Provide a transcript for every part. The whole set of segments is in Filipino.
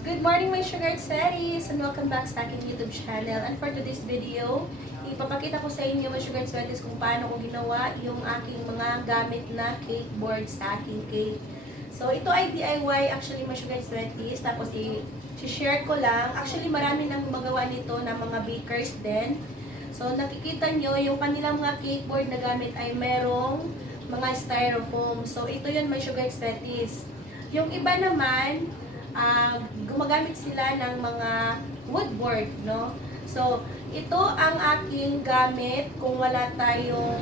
Good morning my sugar series and welcome back sa aking YouTube channel. And for today's video, ipapakita ko sa inyo my sugar series kung paano ko ginawa yung aking mga gamit na cake board sa aking cake. So ito ay DIY actually my sugar series tapos i-share ko lang. Actually marami nang gumagawa nito na mga bakers din. So nakikita nyo yung kanilang mga cake board na gamit ay merong mga styrofoam. So ito yun my sugar series. Yung iba naman, ah, gumagamit sila ng mga woodboard, no? So, ito ang aking gamit kung wala tayong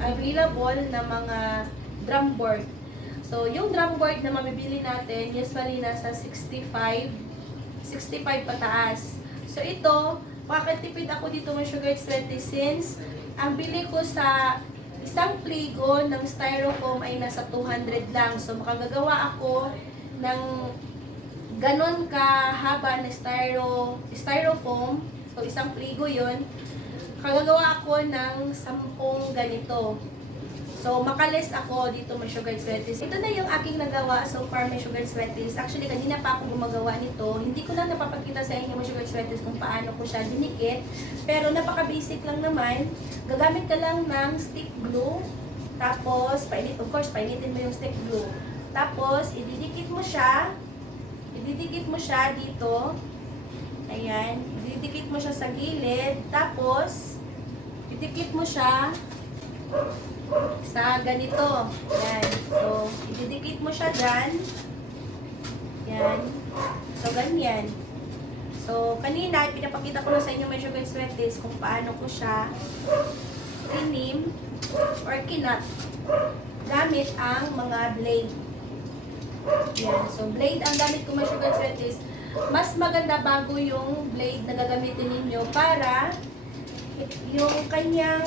available na mga drum board. So, yung drum board na mabibili natin, usually nasa 65, 65 pataas. So, ito, makakatipid ako dito ng sugar 20 since ang bili ko sa isang pligo ng styrofoam ay nasa 200 lang. So, makagagawa ako ng ganon kahaba na styro, styrofoam. So, isang pligo yon Kagagawa ako ng sampung ganito. So, makalis ako dito may sugar sweaties. Ito na yung aking nagawa so far may sugar sweaties. Actually, kanina pa ako gumagawa nito. Hindi ko lang napapakita sa inyo may sugar sweaties kung paano ko siya dinikit. Pero napaka-basic lang naman. Gagamit ka lang ng stick glue. Tapos, painit, of course, painitin mo yung stick glue. Tapos, ididikit mo siya. Ididikit mo siya dito. Ayan. Ididikit mo siya sa gilid. Tapos, idikit mo siya sa ganito. Yan. So, ididikit mo siya dyan. Yan. So, ganyan. So, kanina, pinapakita ko na sa inyo sugar sweaties kung paano ko siya tinim or kinat gamit ang mga blade. Yan. So, blade ang gamit ko may sugar sweaties. Mas maganda bago yung blade na gagamitin ninyo para yung kanyang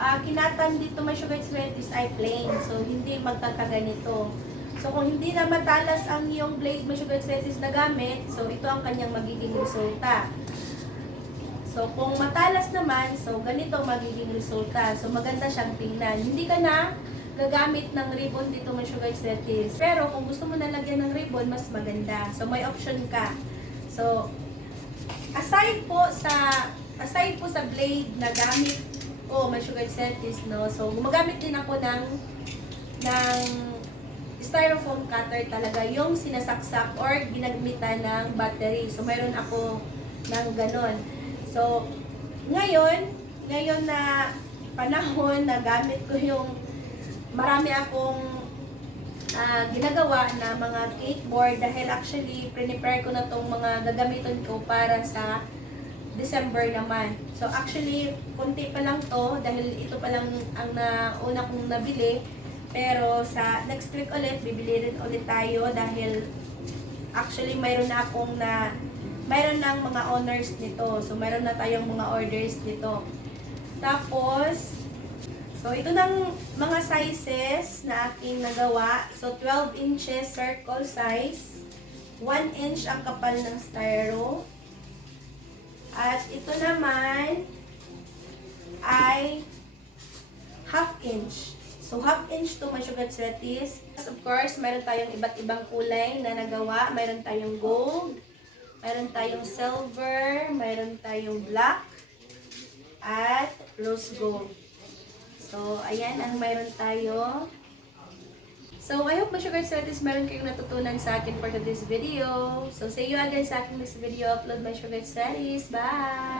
ah kinatan dito may sugar sweaties ay plain. So, hindi magkakaganito. So, kung hindi na matalas ang yung blade may sugar sweaties na gamit, so ito ang kanyang magiging resulta. So, kung matalas naman, so ganito magiging resulta. So, maganda siyang tingnan. Hindi ka na gagamit ng ribbon dito may sugar sweaties. Pero, kung gusto mo na lagyan ng ribbon, mas maganda. So, may option ka. So, aside po sa aside po sa blade na gamit ko, may sugar sweaties, no? So, gumagamit din ako ng ng styrofoam cutter talaga yung sinasaksak or ginagmitan ng battery. So, mayroon ako ng ganon. So, ngayon, ngayon na panahon na gamit ko yung marami akong ah, ginagawa na mga cake board dahil actually prepare ko na tong mga gagamitin ko para sa December naman. So actually, konti pa lang to dahil ito pa lang ang nauna kong nabili. Pero sa next week ulit, bibili rin ulit tayo dahil actually mayroon na akong na mayroon ng mga owners nito. So mayroon na tayong mga orders nito. Tapos, so ito ng mga sizes na aking nagawa. So 12 inches circle size. 1 inch ang kapal ng styro. At ito naman ay half inch. So, half inch to my sugar sweaties. Of course, meron tayong iba't ibang kulay na nagawa. Meron tayong gold, meron tayong silver, meron tayong black, at rose gold. So, ayan ang meron tayo. So, I hope sugar sweaties meron kayong natutunan sa akin for today's video. So, see you again sa aking next video. Upload my sugar sweaties. Bye!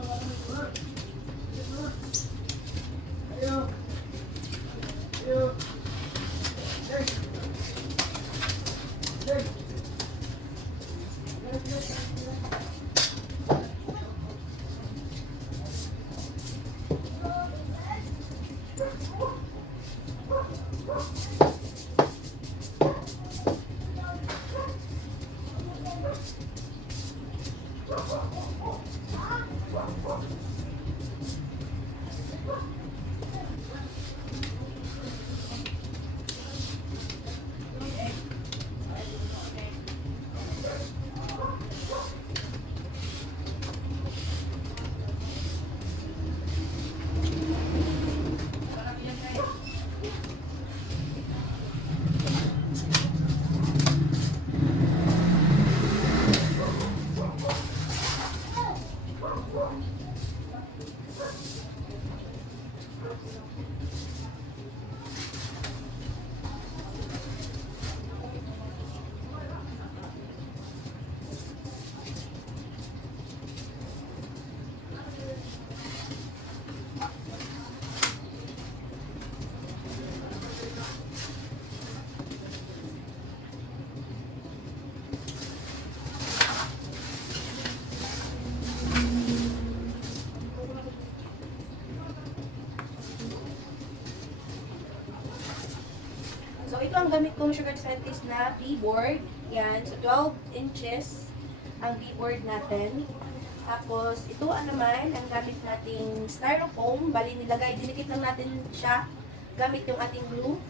快点，So, ito ang gamit kong Sugar Scientist na keyboard. Yan. So, 12 inches ang keyboard natin. Tapos, ito ang naman, ang gamit nating styrofoam. Bali, nilagay, dinikit lang natin siya gamit yung ating glue.